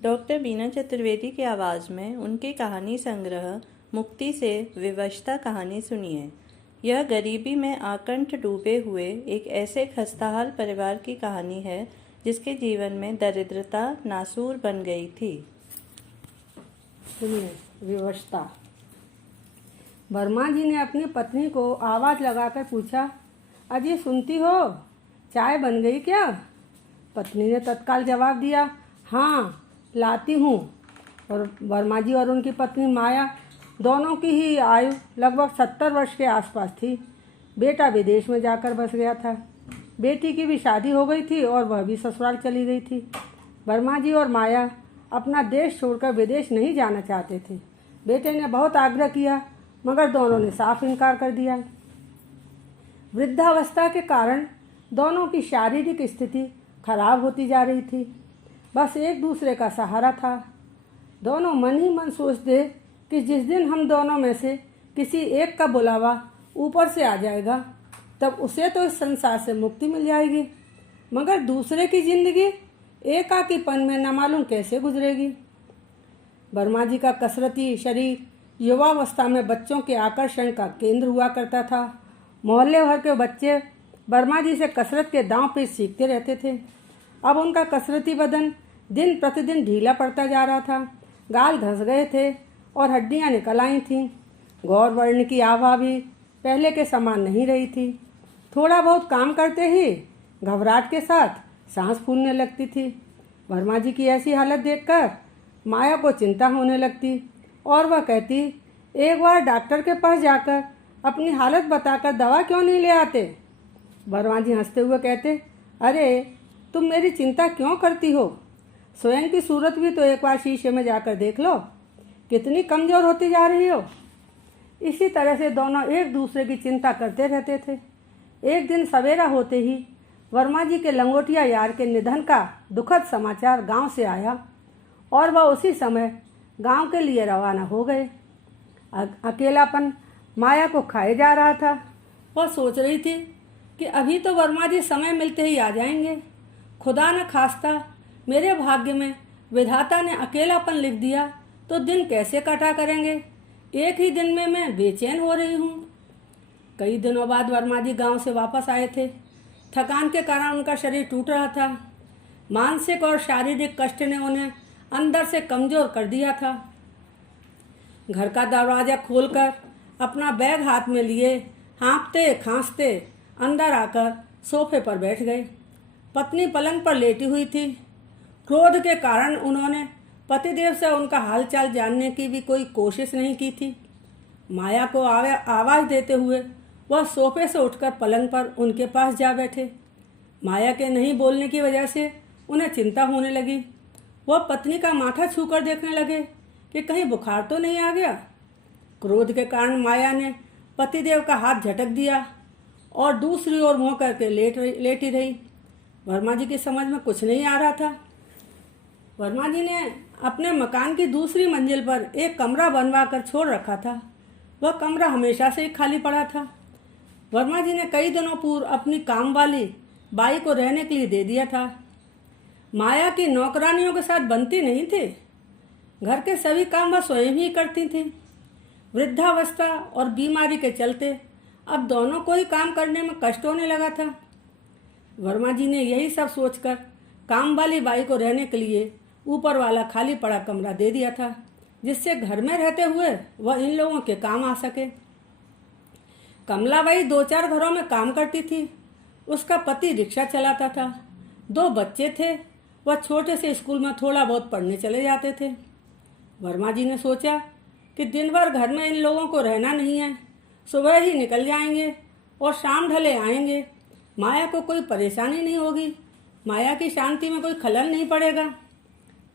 Doctor बीना चतुर्वेदी की आवाज़ में उनकी कहानी संग्रह मुक्ति से विवशता कहानी सुनिए। यह गरीबी में आकंठ डूबे हुए एक ऐसे खस्ताहाल परिवार की कहानी है जिसके जीवन में दरिद्रता नासूर बन गई थी। सुनिए, विवशता। वर्मा जी ने अपनी पत्नी को आवाज़ लगाकर पूछा, अजी सुनती हो, चाय बन गई क्या? पत्नी ने तत्काल जवाब दिया, हाँ लाती हूँ। और वर्मा जी और उनकी पत्नी माया दोनों की ही आयु लगभग 70 वर्ष के आसपास थी। बेटा विदेश में जाकर बस गया था। बेटी की भी शादी हो गई थी और वह भी ससुराल चली गई थी। वर्मा जी और माया अपना देश छोड़कर विदेश नहीं जाना चाहते थे। बेटे ने बहुत आग्रह किया मगर दोनों ने साफ इनकार कर दिया। वृद्धावस्था के कारण दोनों की शारीरिक स्थिति खराब होती जा रही थी। बस एक दूसरे का सहारा था। दोनों मन ही मन सोचते कि जिस दिन हम दोनों में से किसी एक का बुलावा ऊपर से आ जाएगा तब उसे तो इस संसार से मुक्ति मिल जाएगी, मगर दूसरे की जिंदगी एकाकीपन में न मालूम कैसे गुजरेगी। वर्मा जी का कसरती शरीर युवावस्था में बच्चों के आकर्षण का केंद्र हुआ करता था। मोहल्ले भर के बच्चे वर्मा जी से कसरत के दांव पेच सीखते रहते थे। अब उनका कसरती बदन दिन प्रतिदिन ढीला पड़ता जा रहा था। गाल धंस गए थे और हड्डियां निकल आई थीं। गौर वर्ण की आभा भी पहले के समान नहीं रही थी। थोड़ा बहुत काम करते ही घबराहट के साथ सांस फूलने लगती थी। वर्मा जी की ऐसी हालत देखकर माया को चिंता होने लगती और वह कहती, एक बार डॉक्टर के पास जाकर अपनी हालत बताकर दवा क्यों नहीं ले आते? वर्मा जी हंसते हुए कहते, अरे तुम मेरी चिंता क्यों करती हो? स्वयं की सूरत भी तो एक बार शीशे में जाकर देख लो, कितनी कमज़ोर होती जा रही हो। इसी तरह से दोनों एक दूसरे की चिंता करते रहते थे। एक दिन सवेरा होते ही वर्मा जी के लंगोटिया यार के निधन का दुखद समाचार गांव से आया और वह उसी समय गांव के लिए रवाना हो गए। अकेलापन माया को खाए जा रहा था। वह सोच रही थी कि अभी तो वर्मा जी समय मिलते ही आ जाएंगे। खुदा न खास्ता मेरे भाग्य में विधाता ने अकेलापन लिख दिया तो दिन कैसे कटा करेंगे। एक ही दिन में मैं बेचैन हो रही हूँ। कई दिनों बाद वर्मा जी गांव से वापस आए थे। थकान के कारण उनका शरीर टूट रहा था। मानसिक और शारीरिक कष्ट ने उन्हें अंदर से कमजोर कर दिया था। घर का दरवाजा खोलकर अपना बैग हाथ में लिए हाँफते खांसते अंदर आकर सोफे पर बैठ गए। पत्नी पलंग पर लेटी हुई थी। क्रोध के कारण उन्होंने पतिदेव से उनका हालचाल जानने की भी कोई कोशिश नहीं की थी। माया को आवाज़ देते हुए वह सोफे से उठकर पलंग पर उनके पास जा बैठे। माया के नहीं बोलने की वजह से उन्हें चिंता होने लगी। वह पत्नी का माथा छूकर देखने लगे कि कहीं बुखार तो नहीं आ गया। क्रोध के कारण माया ने पतिदेव का हाथ झटक दिया और दूसरी ओर मुँह करके लेटी रही। वर्मा जी की समझ में कुछ नहीं आ रहा था। वर्मा जी ने अपने मकान की दूसरी मंजिल पर एक कमरा बनवा कर छोड़ रखा था। वह कमरा हमेशा से ही खाली पड़ा था। वर्मा जी ने कई दिनों पूर्व अपनी काम वाली बाई को रहने के लिए दे दिया था। माया की नौकरानियों के साथ बनती नहीं थी। घर के सभी काम वह स्वयं ही करती थी। वृद्धावस्था और बीमारी के चलते अब दोनों को ही काम करने में कष्ट होने लगा था। वर्मा जी ने यही सब सोचकर काम वाली बाई को रहने के लिए ऊपर वाला खाली पड़ा कमरा दे दिया था, जिससे घर में रहते हुए वह इन लोगों के काम आ सके। कमलाबाई 2-4 घरों में काम करती थी। उसका पति रिक्शा चलाता था। 2 बच्चे थे। वह छोटे से स्कूल में थोड़ा बहुत पढ़ने चले जाते थे। वर्मा जी ने सोचा कि दिन भर घर में इन लोगों को रहना नहीं है, सुबह ही निकल जाएंगे और शाम ढले आएंगे। माया को कोई परेशानी नहीं होगी, माया की शांति में कोई खलल नहीं पड़ेगा।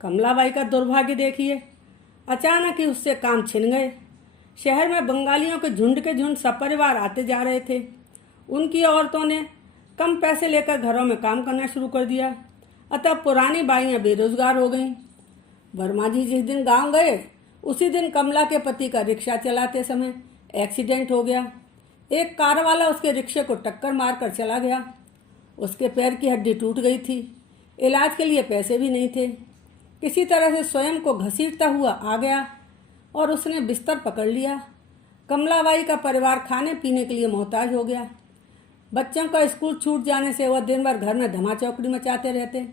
कमलाबाई का दुर्भाग्य देखिए, अचानक ही उससे काम छिन गए। शहर में बंगालियों के झुंड सपरिवार आते जा रहे थे। उनकी औरतों ने कम पैसे लेकर घरों में काम करना शुरू कर दिया, अतः पुरानी बाइयाँ बेरोजगार हो गईं। वर्मा जी जिस दिन गांव गए उसी दिन कमला के पति का रिक्शा चलाते समय एक्सीडेंट हो गया। एक कार वाला उसके रिक्शे को टक्कर मारकर चला गया। उसके पैर की हड्डी टूट गई थी। इलाज के लिए पैसे भी नहीं थे। किसी तरह से स्वयं को घसीटता हुआ आ गया और उसने बिस्तर पकड़ लिया। कमलाबाई का परिवार खाने पीने के लिए मोहताज हो गया। बच्चों का स्कूल छूट जाने से वह दिन भर घर में धमा चौकड़ी मचाते रहते।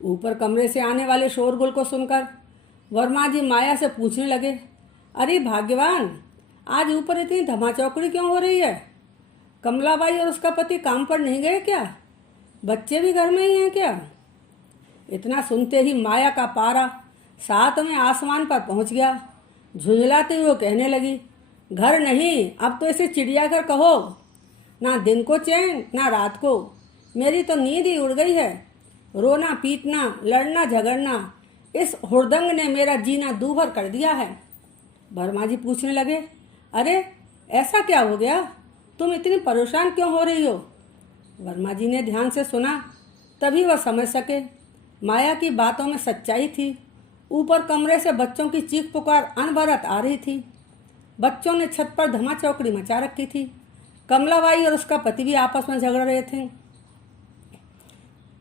ऊपर कमरे से आने वाले शोरगुल को सुनकर वर्मा जी माया से पूछने लगे, अरे भाग्यवान, आज ऊपर इतनी धमा चौकड़ी क्यों हो रही है? कमलाबाई और उसका पति काम पर नहीं गए क्या? बच्चे भी घर में ही हैं क्या? इतना सुनते ही माया का पारा 7वें आसमान पर पहुंच गया। झुंझलाते हुए कहने लगी, घर नहीं, अब तो इसे चिड़ियाघर कहो। ना दिन को चैन ना रात को, मेरी तो नींद ही उड़ गई है। रोना पीटना लड़ना झगड़ना, इस हुड़दंग ने मेरा जीना दूभर कर दिया है। वर्मा जी पूछने लगे, अरे ऐसा क्या हो गया? तुम इतनी परेशान क्यों हो रही हो? वर्मा जी ने ध्यान से सुना, तभी वह समझ सके माया की बातों में सच्चाई थी। ऊपर कमरे से बच्चों की चीख पुकार अनवरत आ रही थी। बच्चों ने छत पर धमा चौकड़ी मचा रखी थी। कमलाबाई और उसका पति भी आपस में झगड़ रहे थे।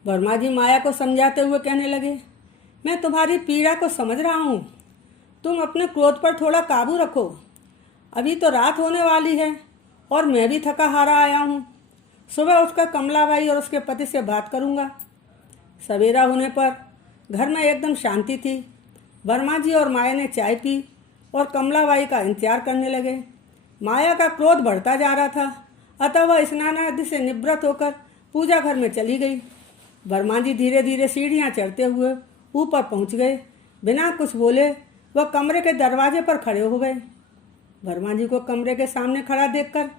वर्मा जी माया को समझाते हुए कहने लगे, मैं तुम्हारी पीड़ा को समझ रहा हूँ। तुम अपने क्रोध पर थोड़ा काबू रखो। अभी तो रात होने वाली है और मैं भी थका हारा आया हूँ। सुबह उठकर कमलाबाई और उसके पति से बात करूँगा। सवेरा होने पर घर में एकदम शांति थी। वर्मा जी और माया ने चाय पी और कमलाबाई का इंतजार करने लगे। माया का क्रोध बढ़ता जा रहा था, अतः वह स्नान आदि से निवृत्त होकर पूजा घर में चली गई। वर्मा जी धीरे धीरे सीढ़ियाँ चढ़ते हुए ऊपर पहुँच गए। बिना कुछ बोले वह कमरे के दरवाजे पर खड़े हो गए। वर्मा जी को कमरे के सामने खड़ा देखकर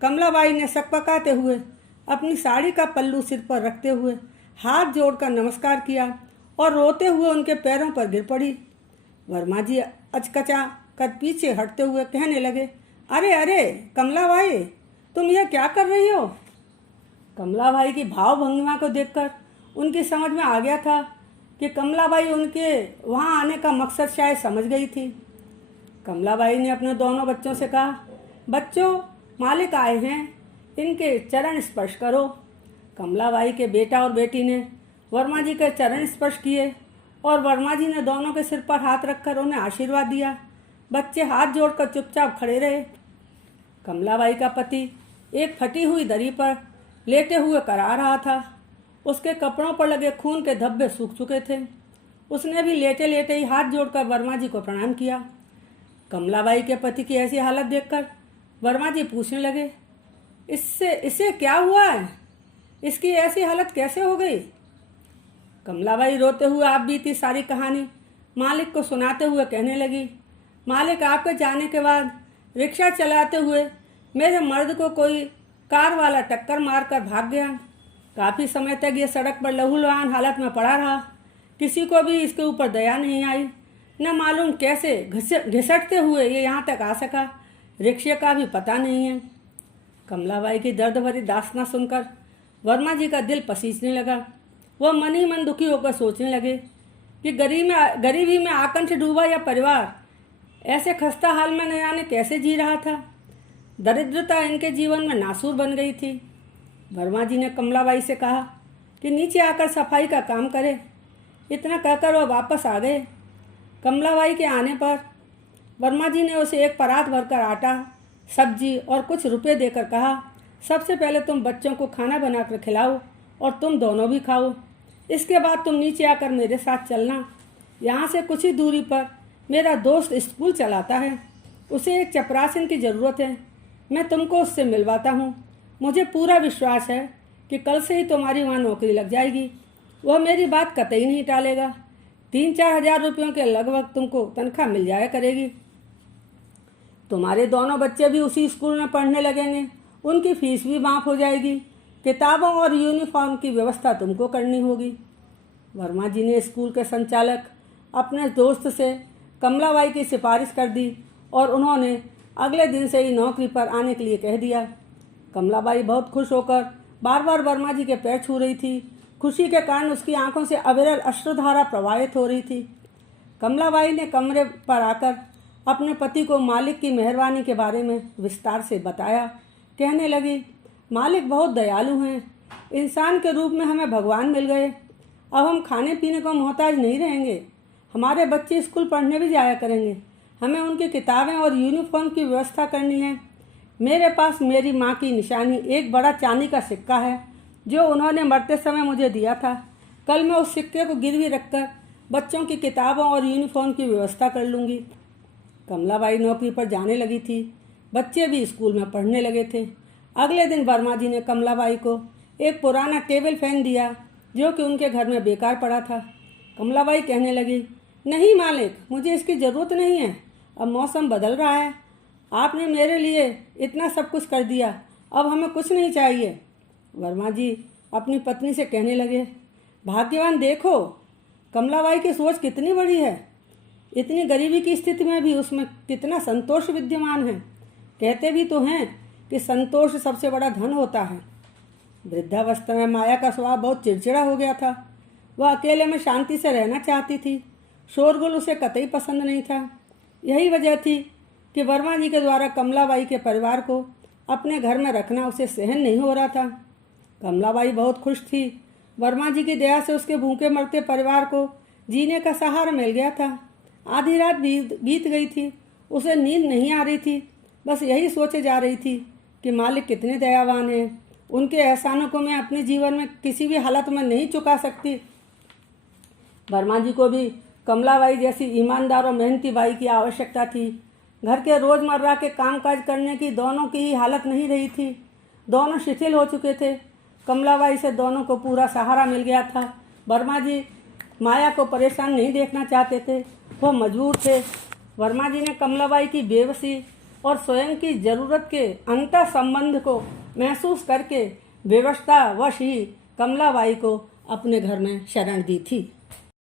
कमलाबाई ने सकपकाते हुए अपनी साड़ी का पल्लू सिर पर रखते हुए हाथ जोड़कर नमस्कार किया और रोते हुए उनके पैरों पर गिर पड़ी। वर्मा जी अचकचा कर पीछे हटते हुए कहने लगे, अरे अरे कमलाबाई, तुम यह क्या कर रही हो? कमलाबाई की भाव भंगिमा को देखकर उनकी समझ में आ गया था कि कमलाबाई उनके वहाँ आने का मकसद शायद समझ गई थी। कमलाबाई ने अपने दोनों बच्चों से कहा, बच्चों, मालिक आए हैं, इनके चरण स्पर्श करो। कमलाबाई के बेटा और बेटी ने वर्मा जी के चरण स्पर्श किए और वर्मा जी ने दोनों के सिर पर हाथ रखकर उन्हें आशीर्वाद दिया। बच्चे हाथ जोड़कर चुपचाप खड़े रहे। कमलाबाई का पति एक फटी हुई दरी पर लेटे हुए करा रहा था। उसके कपड़ों पर लगे खून के धब्बे सूख चुके थे। उसने भी लेटे लेटे ही हाथ जोड़कर वर्मा जी को प्रणाम किया। कमलाबाई के पति की ऐसी हालत देखकर वर्मा जी पूछने लगे, इससे क्या हुआ है? इसकी ऐसी हालत कैसे हो गई? कमलाबाई रोते हुए आप बीती सारी कहानी मालिक को सुनाते हुए कहने लगी, मालिक आपके जाने के बाद रिक्शा चलाते हुए मेरे मर्द को कोई कार वाला टक्कर मारकर भाग गया। काफ़ी समय तक ये सड़क पर लहूलुहान हालत में पड़ा रहा। किसी को भी इसके ऊपर दया नहीं आई। न मालूम कैसे घिसटते हुए ये यहाँ तक आ सका, रिक्शे का भी पता नहीं है। कमलाबाई की दर्द भरी दास्तान सुनकर वर्मा जी का दिल पसीजने लगा। वह मन ही मन दुखी होकर सोचने लगे कि गरीबी में आकंठ डूबा यह परिवार ऐसे खस्ता हाल में न जाने कैसे जी रहा था। दरिद्रता इनके जीवन में नासूर बन गई थी। वर्मा जी ने कमलाबाई से कहा कि नीचे आकर सफाई का काम करे। इतना कहकर वह वापस आ गए। कमलाबाई के आने पर वर्मा जी ने उसे एक परात भरकर आटा, सब्जी और कुछ रुपए देकर कहा, सबसे पहले तुम बच्चों को खाना बनाकर खिलाओ और तुम दोनों भी खाओ। इसके बाद तुम नीचे आकर मेरे साथ चलना। यहाँ से कुछ ही दूरी पर मेरा दोस्त स्कूल चलाता है। उसे एक चपरासीन की ज़रूरत है। मैं तुमको उससे मिलवाता हूँ। मुझे पूरा विश्वास है कि कल से ही तुम्हारी वहाँ नौकरी लग जाएगी। वह मेरी बात कतई नहीं टालेगा। 3-4 हज़ार रुपयों के लगभग तुमको तनख्वाह मिल जाया करेगी। तुम्हारे दोनों बच्चे भी उसी स्कूल में पढ़ने लगेंगे। उनकी फीस भी माफ़ हो जाएगी। किताबों और यूनिफॉर्म की व्यवस्था तुमको करनी होगी। वर्मा जी ने स्कूल के संचालक अपने दोस्त से कमलाबाई की सिफारिश कर दी और उन्होंने अगले दिन से ही नौकरी पर आने के लिए कह दिया। कमलाबाई बहुत खुश होकर बार बार वर्मा जी के पैर छू रही थी। खुशी के कारण उसकी आंखों से अविरल अश्रुधारा प्रवाहित हो रही थी। कमलाबाई ने कमरे पर आकर अपने पति को मालिक की मेहरबानी के बारे में विस्तार से बताया। कहने लगी, मालिक बहुत दयालु हैं। इंसान के रूप में हमें भगवान मिल गए। अब हम खाने पीने को मोहताज नहीं रहेंगे। हमारे बच्चे स्कूल पढ़ने भी जाया करेंगे। हमें उनकी किताबें और यूनिफॉर्म की व्यवस्था करनी है। मेरे पास मेरी माँ की निशानी एक बड़ा चांदी का सिक्का है जो उन्होंने मरते समय मुझे दिया था। कल मैं उस सिक्के को गिरवी रखकर बच्चों की किताबों और यूनिफॉर्म की व्यवस्था कर लूँगी। कमलाबाई नौकरी पर जाने लगी थी। बच्चे भी स्कूल में पढ़ने लगे थे। अगले दिन वर्मा जी ने कमलाबाई को एक पुराना टेबल फैन दिया जो कि उनके घर में बेकार पड़ा था। कमलाबाई कहने लगी, नहीं मालिक, मुझे इसकी ज़रूरत नहीं है। अब मौसम बदल रहा है। आपने मेरे लिए इतना सब कुछ कर दिया, अब हमें कुछ नहीं चाहिए। वर्मा जी अपनी पत्नी से कहने लगे, भाग्यवान देखो, कमलाबाई की सोच कितनी बड़ी है। इतनी गरीबी की स्थिति में भी उसमें कितना संतोष विद्यमान है। कहते भी तो हैं कि संतोष सबसे बड़ा धन होता है। वृद्धावस्था में माया का स्वभाव बहुत चिड़चिड़ा हो गया था। वह अकेले में शांति से रहना चाहती थी। शोरगुल उसे कतई पसंद नहीं था। यही वजह थी कि वर्मा जी के द्वारा कमलाबाई के परिवार को अपने घर में रखना उसे सहन नहीं हो रहा था। कमलाबाई बहुत खुश थी। वर्मा जी की दया से उसके भूखे मरते परिवार को जीने का सहारा मिल गया था। आधी रात बीत गई थी। उसे नींद नहीं आ रही थी। बस यही सोचे जा रही थी कि मालिक कितने दयावान हैं। उनके एहसानों को मैं अपने जीवन में किसी भी हालत में नहीं चुका सकती। वर्मा जी को भी कमलाबाई जैसी ईमानदार और मेहनती बाई की आवश्यकता थी। घर के रोज़मर्रा के कामकाज करने की दोनों की ही हालत नहीं रही थी। दोनों शिथिल हो चुके थे। कमलाबाई से दोनों को पूरा सहारा मिल गया था। वर्मा जी माया को परेशान नहीं देखना चाहते थे। वो मजबूर थे। वर्मा जी ने कमलाबाई की बेबसी और स्वयं की ज़रूरत के अंतर संबंध को महसूस करके बेवस्ता वश ही कमलाबाई को अपने घर में शरण दी थी।